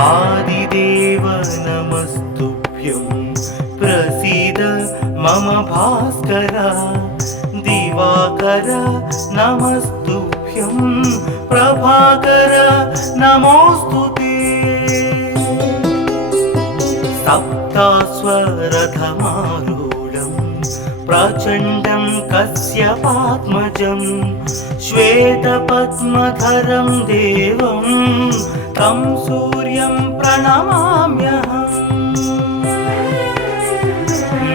आदिदेव नमस्तुभ्यं प्रसीद मम भास्कर दिवाकर नमस्तुभ्यं प्रभाकर नमोस्तुते सप्तास्वरथमारूढं प्रचण्डं कश्यपात्मजं श्वेतपद्मधरं देवं तं सूर्यं प्रणमाम्यहम्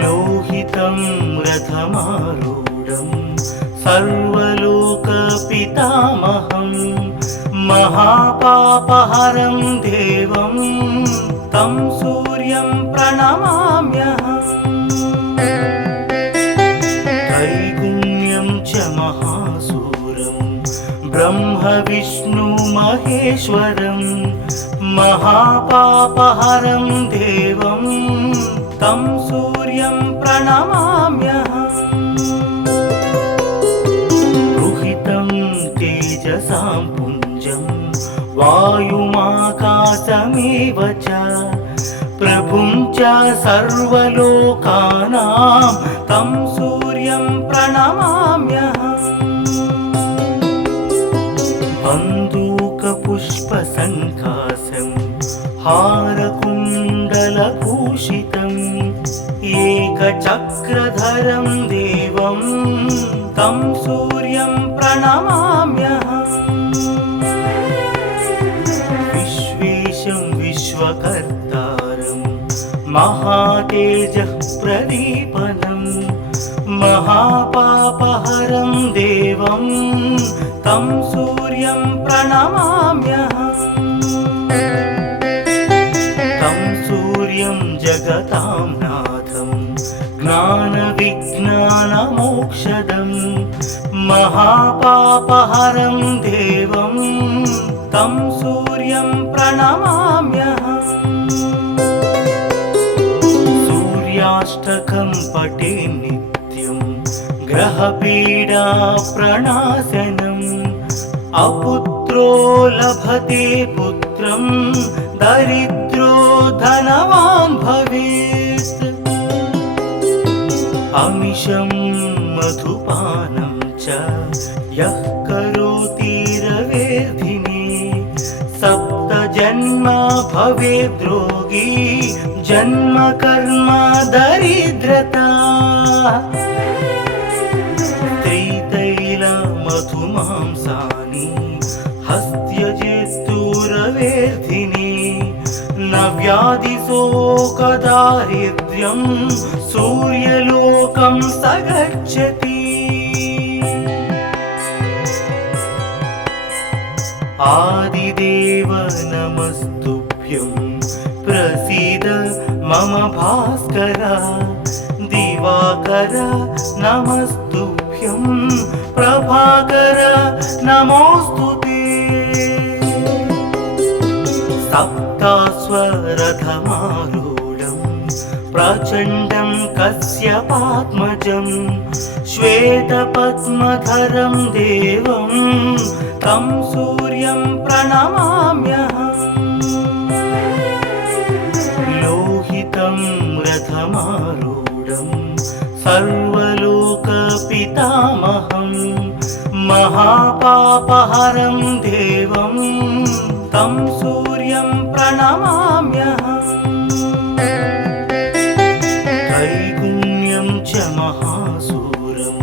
लोहितं रथमारूढं सर्वलोकपितामहं महापापहरं देवं तं सूर्यं प्रणमाम्यहम् त्रैगुण्यं च महासूरं ब्रह्म विष्णु महेश्वरं महापापहरं देवं तं सूर्यं प्रणमाम्यहम् रुहितं तेजसां पुञ्जं वायुमाकाशमेव च प्रभुं च सर्वलोकानां तं सूर्यं प्रणमाम्यहम् बन्दूकपुष्पसङ्काशं हारकुण्डलभूषितम् एकचक्रधरं देवं तं सूर्यं प्रणमाम्यहम् विश्वेशं विश्वकर्तारं महातेजः प्रदीपनं महापापहरं देवं तं सूर्यं प्रणमाम्यहम् तं सूर्यं जगतां नाथं ज्ञानविज्ञानमोक्षदं महापापहरं देवं तं सूर्यं प्रणमाम्यहम् सूर्याष्टकं पठे नित्यं ग्रहपीडा प्रणाशनम् अपुत्रो लभते पुत्रं दरिद्रो धनवान् भवेत् अमिषं मधुपानं च यः करोति रवेर्धिने सप्तजन्म भवेद्रोगी जन्म कर्म दरिद्रता त्रितैलमधुमांसानि हस्त्यजेस्तुरवेर्धिने न व्याधिशोकदारिद्र्यं सूर्यलोकं स गच्छति आदिदेव नमस्तुभ्यं प्रसीद मम भास्कर दिवाकर नमस्तुभ्यं प्रभाकर नमोस्तुते सप्तास्वरथमारूढं प्रचण्डं कश्यपात्मजं श्वेतपद्मधरं देवं तं सूर्यं प्रणमाम्यहम् लोहितं रथमारूढं सर्वलोकपितामहं महापापहरं देवं तं सूर्यं प्रणमाम्यहम् त्रैगुण्यं च महासूरं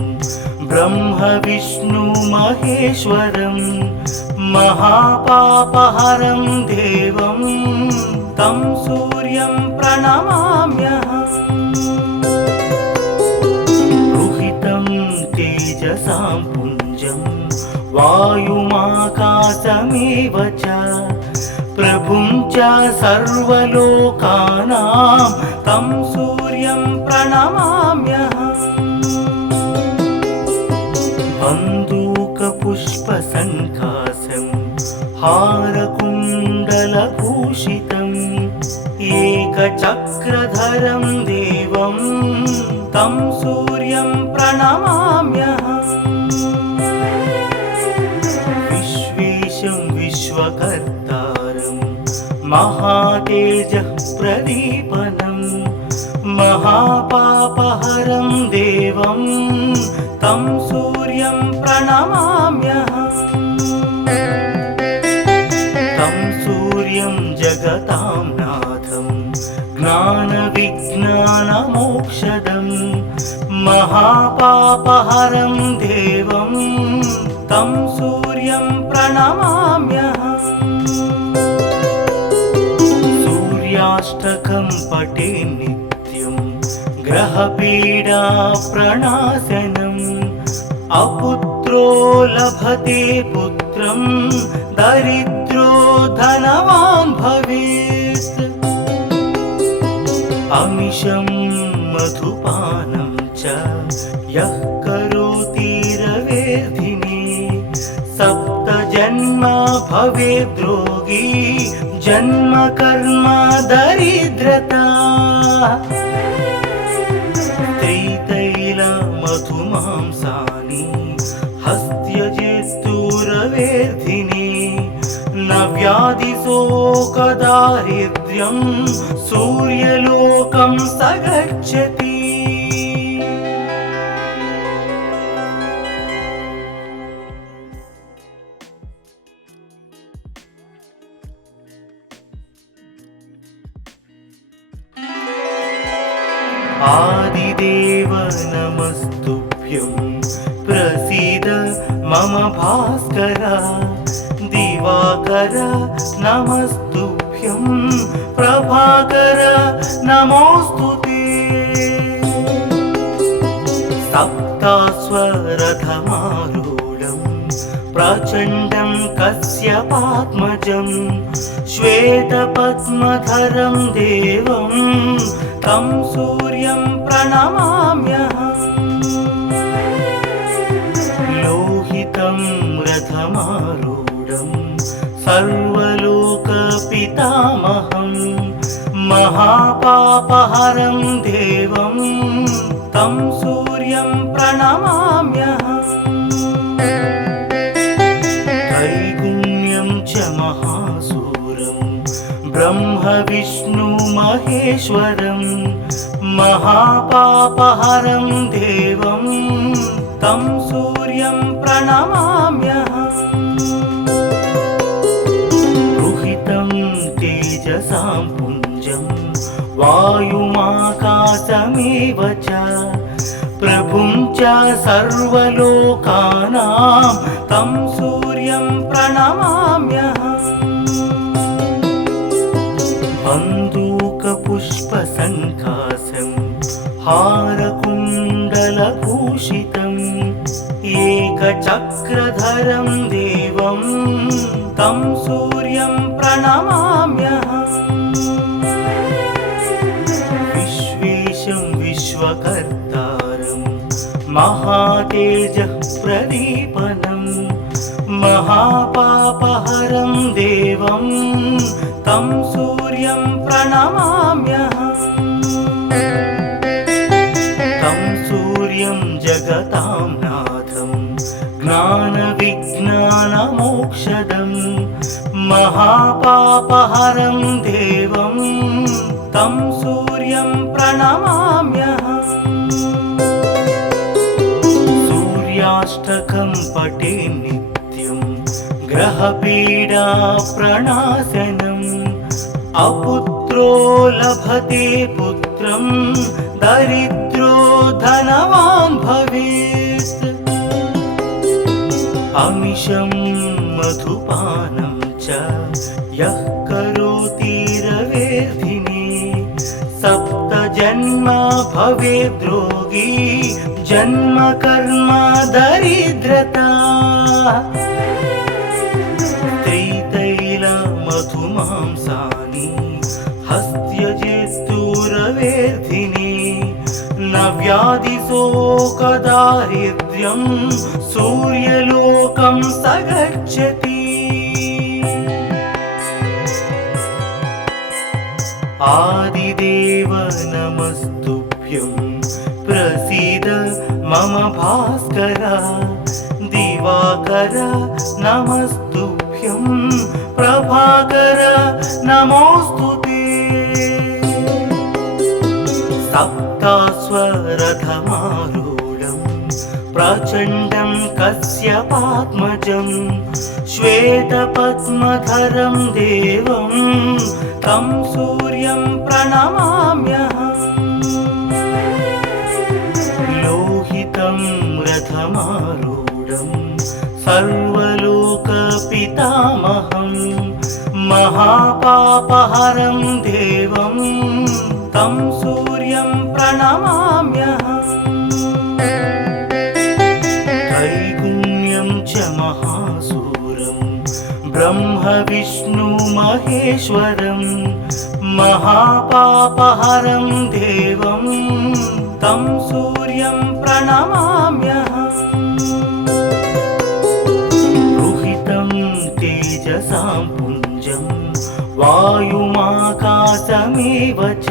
ब्रह्म विष्णु महेश्वरं महापापहरं देवं तं सूर्यं प्रणमाम्यहम् रुहितं तेजसां पुञ्जं वायुमाकाशमेव च प्रभुं च सर्वलोकानां तं सूर्यं प्रणमाम्यहम् बन्दूकपुष्पसङ्काशं हारकुण्डलभूषितम् एकचक्रधरं देवं तं सूर्यं प्रणमाम्यहम् विश्वेशं विश्वकर्तारं महातेजः प्रदीपनं महापापहरं देवं तं सूर्यं प्रणमाम्यहम् तं सूर्यं जगतां नाथं ज्ञानविज्ञानमोक्षदं महापापहरं देवं तं सूर्यं प्रणमाम्यहम् सूर्याष्टकं पठे नित्यं ग्रहपीडा प्रणाशनम् अपुत्रो लभते पुत्रं दरिद्रो धनवान् भवेत् अमिषं मधुपानं च यः करोति रवेर्धिने सप्तजन्म भवेद्रोगी जन्म कर्म दरिद्रता त्रितैल मधुमांसानि हस्त्यजेस्तुरवेर्धिने न व्याधिशोकदारिद्र्यं सूर्यलोकं स गच्छति आदिदेव नमस्तुभ्यं प्रसीद मम भास्कर दिवाकर नमस्तुभ्यं प्रभाकर नमोस्तुते सप्तास्वरथमारूढं प्रचण्डं कश्यपात्मजं श्वेतपद्मधरं देवं तं सूर्यं प्रणमाम्यहम् लोहितं रथमारूढं सर्वलोकपितामहं महापापहरं देवं तं सूर्यं प्रणमाम्यहम् त्रैगुण्यं च महासूरं ब्रह्म विष्णु महेश्वरं महापापहरं देवं तं सूर्यं प्रणमाम्यहम् रुहितं तेजसां पुञ्जं वायुमाकाशमेव च प्रभुं च सर्वलोकानां तं सूर्यं प्रणमाम्यहम् बन्दूकपुष्पसङ्कासं हारकुण्डलभूषितम् एकचक्रधरं देवं तं सूर्यं प्रणमाम्यहम् विश्वेशं विश्वकर्तारं महातेजः प्रदीपनं महापापहरं देवं तं सूर्यं प्रणमाम्यहम् तं सूर्यं जगतां नाथं ज्ञानविज्ञानमोक्षदं महापापहरं देवं तं सूर्यं प्रणमाम्यहम् सूर्याष्टकं पठे नित्यं ग्रहपीडा प्रणाशनम् अपुत्रो लभते पुत्रं दरिद्रो धनवान् भवेत् अमिषं मधुपानं च यः करोति रवेर्धिने सप्तजन्म भवेद्रोगी जन्म कर्म दरिद्रता त्रितैल मधुमांसानि हस्त्यजेस्तुरवेर्धिने न व्याधिशोकदारिद्र्यं सूर्यलोकं स गच्छति आदिदेव नमस्तुभ्यं प्रसीद मम भास्कर दिवाकर नमस्तुभ्यं प्रभाकर नमोऽस्तुते सप्तास्वरथमारूढं प्रचण्डं कश्यपात्मजं श्वेतपद्मधरं देवं तं सूर्यं प्रणमाम्यहम् लोहितं रथमारूढं सर्वलोकपितामहं महापापहरं देवं तं सूर्यं प्रणमाम्यहम् त्रैगुण्यं च महासूरं ब्रह्म विष्णु महेश्वरं महापापहरं देवं तं सूर्यं प्रणमाम्यहम् रुहितं तेजसां पुञ्जं वायुमाकाशमेव च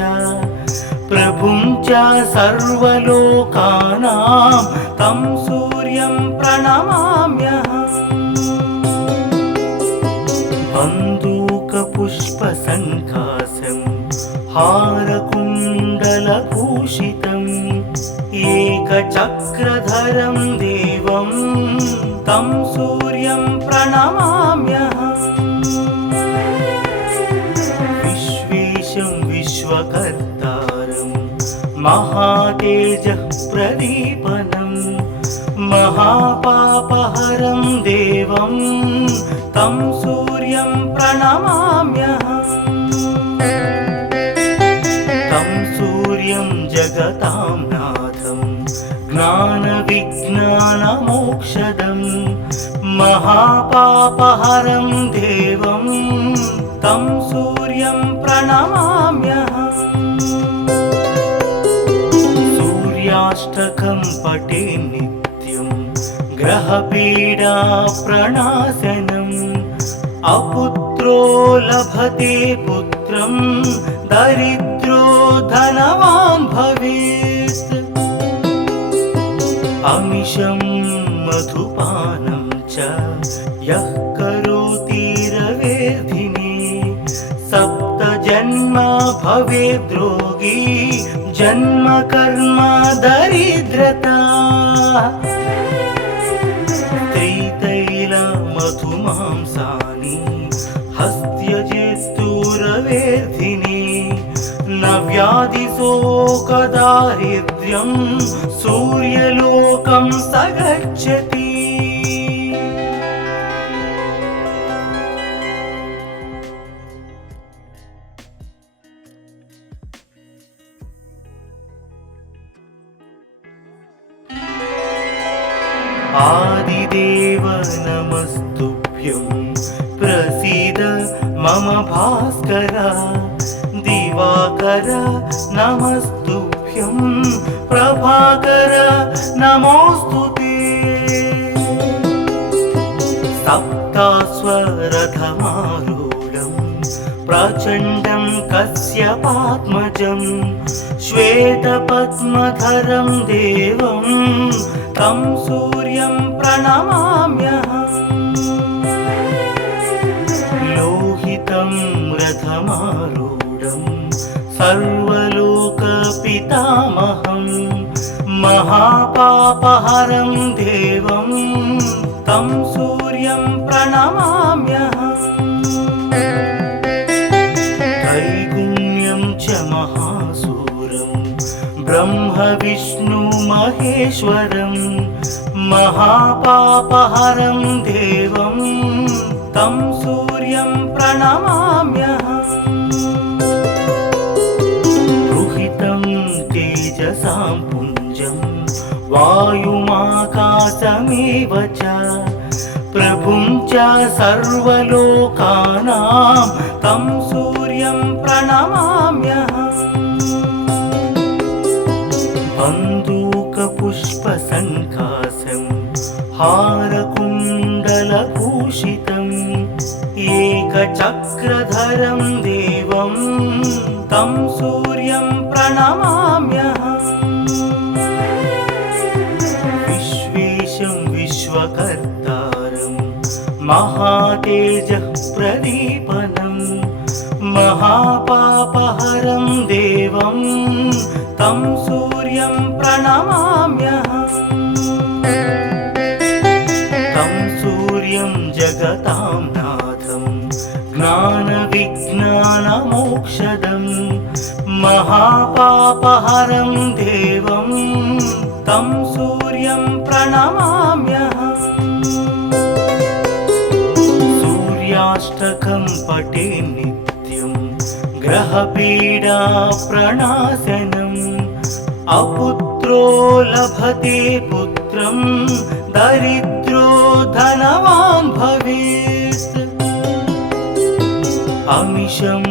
प्रभुं च सर्वलोकानां तं सूर्यं प्रणमाम्यहम् बन्दूकपुष्पसङ्कासं हारकुण्डलभूषितम् एकचक्रधरं देवं तं सूर्यं प्रणमाम्यहम् विश्वेशं विश्वकर्तारं महातेजः प्रदीपनं महापापहरं देवं तं सूर्यं प्रणमाम्यहम् तं सूर्यं जगतां नाथं ज्ञानविज्ञानमोक्षदं महापापहरं देवं तं सूर्यं प्रणमाम्यहम् सूर्याष्टकं पठे नित्यं ग्रहपीडा प्रणाशनम् अपुत्रो लभते पुत्रं दरिद्रो धनवान् भवेत् अमिषं मधुपानं च यः करोति रवेर्धिने सप्तजन्म भवेद्रोगी जन्म कर्म दरिद्रता त्रितैलमधुमांसानि हस्त्यजेस्तुरवेर्धिने न व्याधिशोकदारिद्र्यं सूर्यलोकं स गच्छति आदिदेव नमस्तुभ्यं प्रसीद मम भास्कर दिवाकर नमस्तुभ्यं प्रभाकर नमोऽस्तुते सप्तास्वरथमारूढं प्रचण्डं कश्यपात्मजं श्वेतपद्मधरं देवं तं सूर्यं प्रणमाम्यहम् लोहितं रथमारूढं सर्वलोकपितामहं महापापहरं देवं तं सूर्यं प्रणमाम्यहम् त्रैगुण्यं च महासूरं ब्रह्म विष्णु महेश्वरं महापापहरं देवं तं सूर्यं प्रणमाम्यहम् रुहितं तेजसां पुञ्जं वायुमाकाशमेव च प्रभुं च सर्वलोकानां तं सूर्यं प्रणमाम्यहम् बन्दूकपुष्पसङ्कासं हारकुण्डलभूषितम् एकचक्रधरं देवं तं सूर्यं प्रणमाम्यहम् विश्वेशं विश्वकर्तारं महातेजः प्रदीपनं महापापहरं देवं तं सूर्यं प्रणमाम्यहम् तं सूर्यं जगतां नाथं ज्ञानविज्ञानमोक्षदं महापापहरं देवं तं सूर्यं प्रणमाम्यहम् सूर्याष्टकं पठे नित्यं ग्रहपीडा प्रणाशनम् अपुत्रो लभते पुत्रं दरिद्रो धनवान् भवेत् अमिषं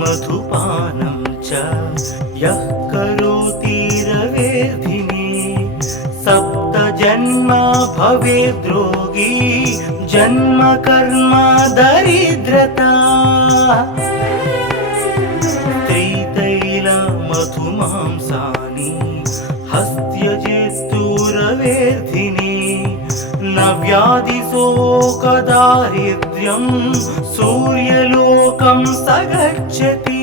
मधुपानं च यः करोति रवेर्धिने सप्त जन्म भवेद्रोगी जन्म कर्म दरिद्रता त्रितैल मधुमांसानि हस्त्यजेस्तुरवेर्धिने न व्याधिशोकदारिद्र्यं सूर्यलोकं स गच्छति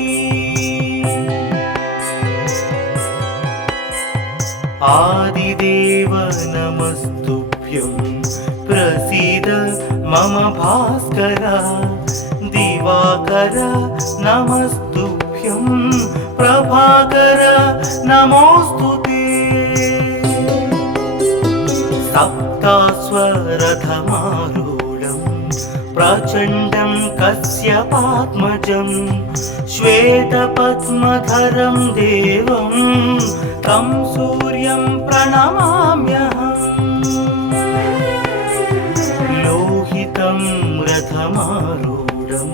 आदिदेव नमस्तुभ्यं प्रसीद मम भास्कर दिवाकर नमस्तुभ्यं प्रभाकर नमोस्तुते सप्तास्वरथमारूढं प्रचण्डं कश्यपात्मजं श्वेतपद्मधरं देवं तं सूर्यं प्रणमाम्यहम् लोहितं रथमारूढं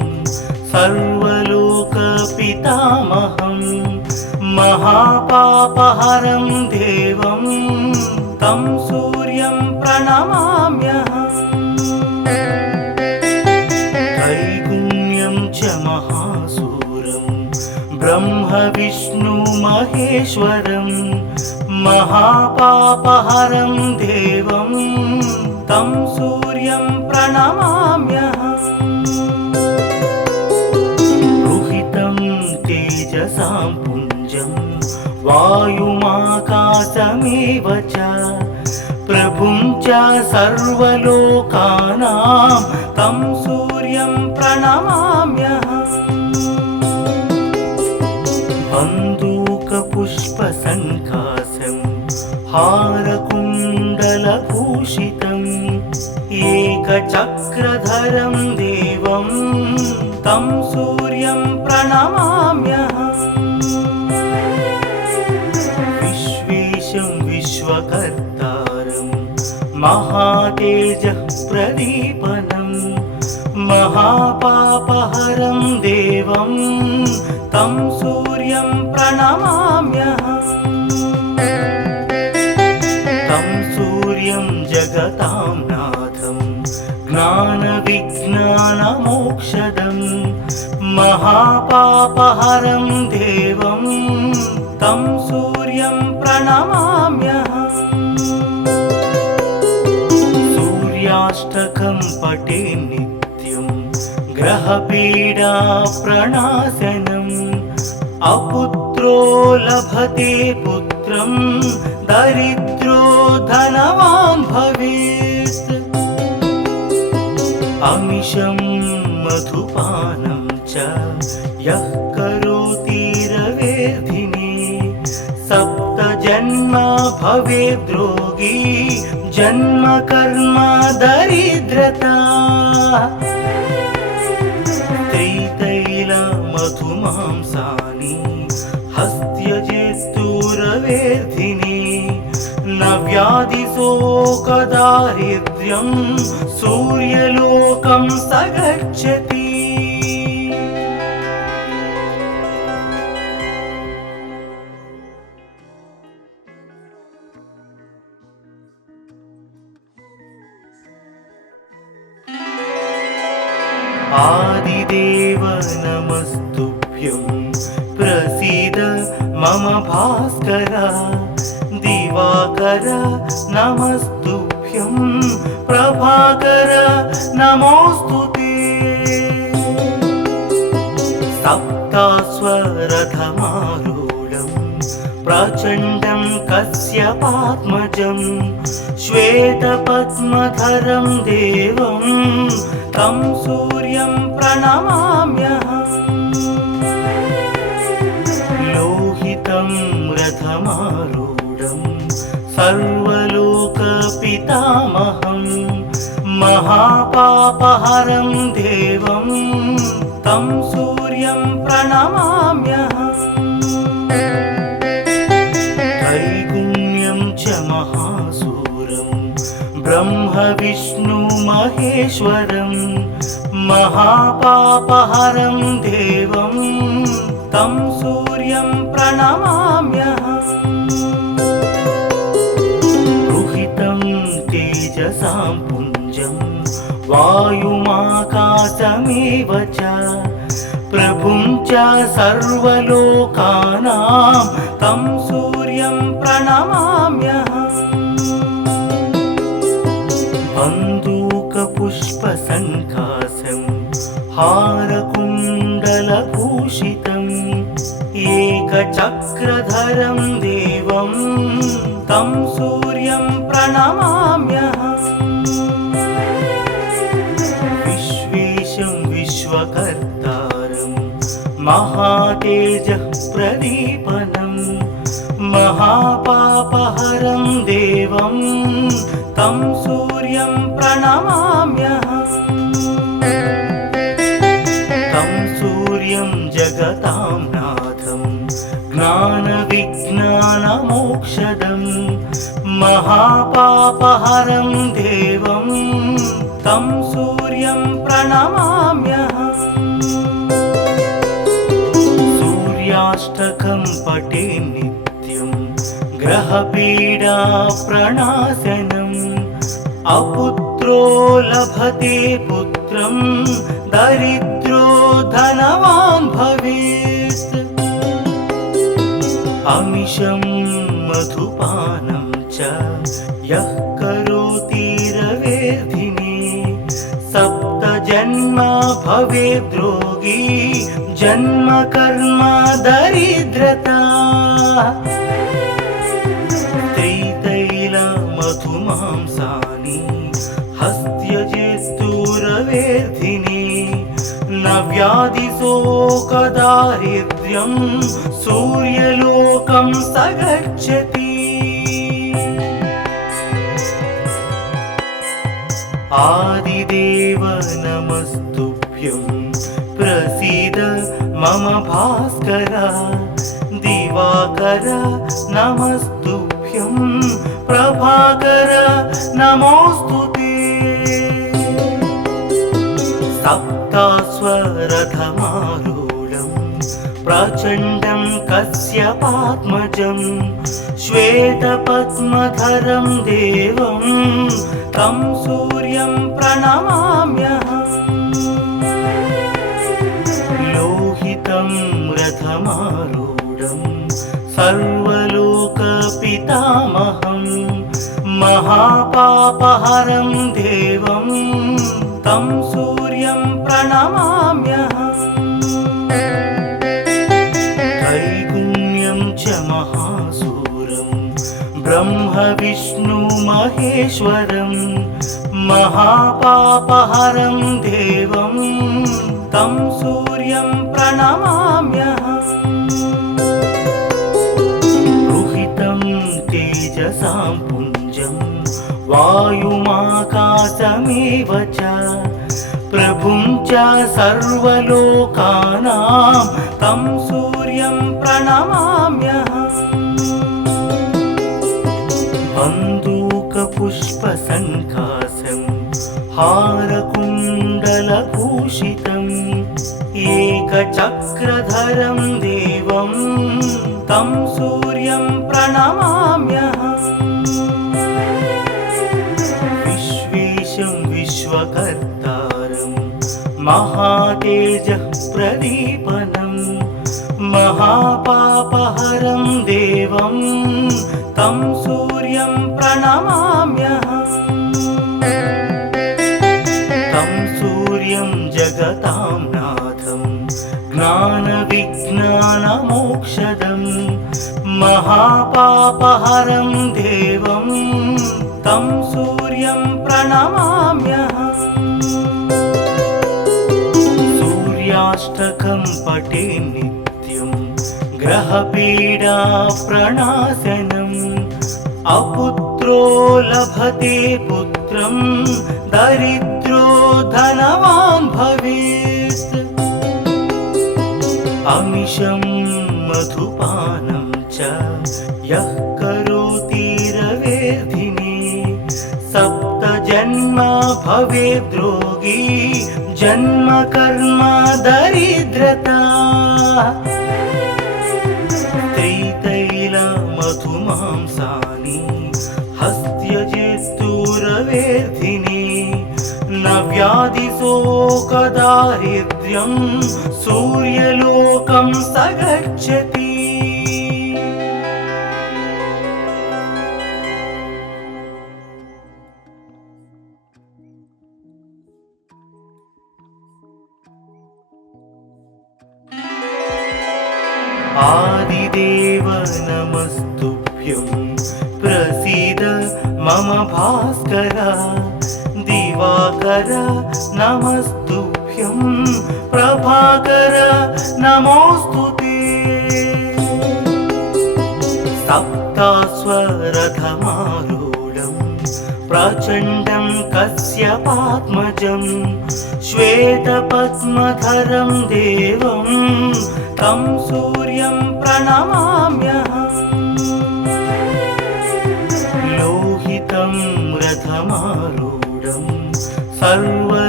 सर्वलोकपितामहं महापापहरं देवं तं सूर्यं प्रणमाम्यहम् त्रैगुण्यं च महासूरं ब्रह्म विष्णु महेश्वरं महापापहरं देवं तं सूर्यं प्रणमाम्यहम् रुहितं तेजसां पुञ्जं वायुमाकाशमेव च प्रभुं च सर्वलोकानां तं सूर्यं प्रणमाम्यहम् बन्दूकपुष्पसङ्काशं हारकुण्डलभूषितम् एकचक्रधरं देवं तं सूर्यं प्रणमाम्यहम् विश्वेशं विश्वकर्तारं महातेजः प्रदीपनं महापापहरं देवं तं सूर्यं प्रणमाम्यहम् तं सूर्यं जगतां नाथं ज्ञानविज्ञानमोक्षदं महापापहरं देवं तं सूर्यं प्रणमाम्यहम् सूर्याष्टकं पठे नित्यं ग्रहपीडा प्रणाशनम् अपुत्रो लभते पुत्रं दरिद्रो धनवान् भवेत् अमिषं मधुपानं च यः करोति रवेर्धिने सप्त जन्म भवेद्रोगी जन्म कर्म दरिद्रता त्रितैल मधुमांसानि हस्त्यजेस्तुरवेर्धिने न व्याधिशोकदारिद्र्यं सूर्यलोकं स गच्छति आदिदेव नमस्तुभ्यं प्रसीद मम भास्कर दिवाकर नमस्तुभ्यं प्रभाकर नमोस्तुते सप्तास्वरथमारूढं प्रचण्डं कश्यपात्मजं श्वेतपद्मधरं देवं तं सूर्यं प्रणमाम्यहम् लोहितं रथमारूढं सर्वलोकपितामहं महापापहरं देवं तं सूर्यं प्रणमाम्यहम् त्रैगुण्यं च महासूरं ब्रह्मविष्णुमहेश्वरं महापापहरं देवं तं सूर्यं प्रणमाम्यहम् रुहितं तेजसां पुञ्जं वायुमाकाशमेव च प्रभुं च सर्वलोकानां तं सूर्यं प्रणमाम्यहम् बन्दूकपुष्पसङ्कासं हारकुण्डलभूषितम् एकचक्रधरं देवं तं सूर्यं प्रणमाम्यहम् विश्वेशं विश्वकर्तारं महातेजः प्रदीपनं महापापहरं देवं तं सूर्यं प्रणमाम्यहम् तं सूर्यं जगतां नाथं ज्ञानविज्ञानमोक्षदं महापापहरं देवं तं सूर्यं प्रणमाम्यहम् सूर्याष्टकं पठे नित्यं ग्रहपीडाप्रणाशनम् अपुत्रो लभते पुत्रं दरिद्रो धनवान् भवेत् अमिषं मधुपानं च यः करोति रवेर्धिने सप्तजन्म भवेद्रोगी जन्म कर्म दरिद्रता त्रितैलमधुमांसानि हस्त्यजेस्तुरवेर्धिने न व्याधिशोकदारिद्र्यं सूर्यलोकं स गच्छति आदिदेव नमस्तुभ्यं प्रसीद मम भास्कर दिवाकर नमस्तुभ्यं प्रभाकर नमोऽस्तुते सप्तास्वरथमारूढं प्रचण्डं कश्यपात्मजं श्वेतपद्मधरं देवं तं सूर्यं प्रणमाम्यहम् लोहितं रथमारूढं सर्वलोकपितामहं महापापहरं देवं तं सूर्यं प्रणमाम्यहम् त्रैगुण्यं च महासूरं ब्रह्मविष्णुमहेश्वरं महापापहरं देवं तं सूर्यं प्रणमाम्यहम् रुहितं तेजसां पुञ्जं वायुमाकाशमेव च प्रभुं च सर्वलोकानां तं सूर्यं प्रणमाम्यहम् बन्दूकपुष्पसङ्कासं हारकुण्डलभूषितम् एकचक्रधरं देवं तं सूर्यं प्रणमाम्यहम् विश्वेशं विश्वकर्तारं महातेजः प्रदीपनं महापापहरं देवं तं सूर्यं प्रणमाम्यहम् तं सूर्यं जगतां नाथं ज्ञानविज्ञानमोक्षदं मोक्षदं महापापहरं देवं तं सूर्यं प्रणमाम्यहम् सूर्याष्टकं पठे नित्यं ग्रहपीडा प्रणाशनम् अपुत्रो लभते पुत्रं दरिद्रो धनवान् भवेत् अमिषं मधुपानं च यः करोति रवेर्धिने सप्तजन्म भवेद्रोगी जन्म कर्म दरिद्रता त्रितैलमधुमांसानि हस्त्यजेस्तुरवेर्धिने न व्याधिशोकदारिद्र्यं सूर्यलोकं स गच्छति आदिदेव नमस्तुभ्यं प्रसीद मम भास्कर दिवाकर नमस्तुभ्यं प्रभाकर नमोऽस्तुते सप्तास्वरथमारूढं प्रचण्डं कश्यपात्मजं श्वेतपद्मधरं देवं तं सूर्यं प्रणमाम्यहम् लोहितं रथमारूढं सर्वलोकपितामहं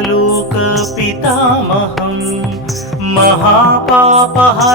महापापहरं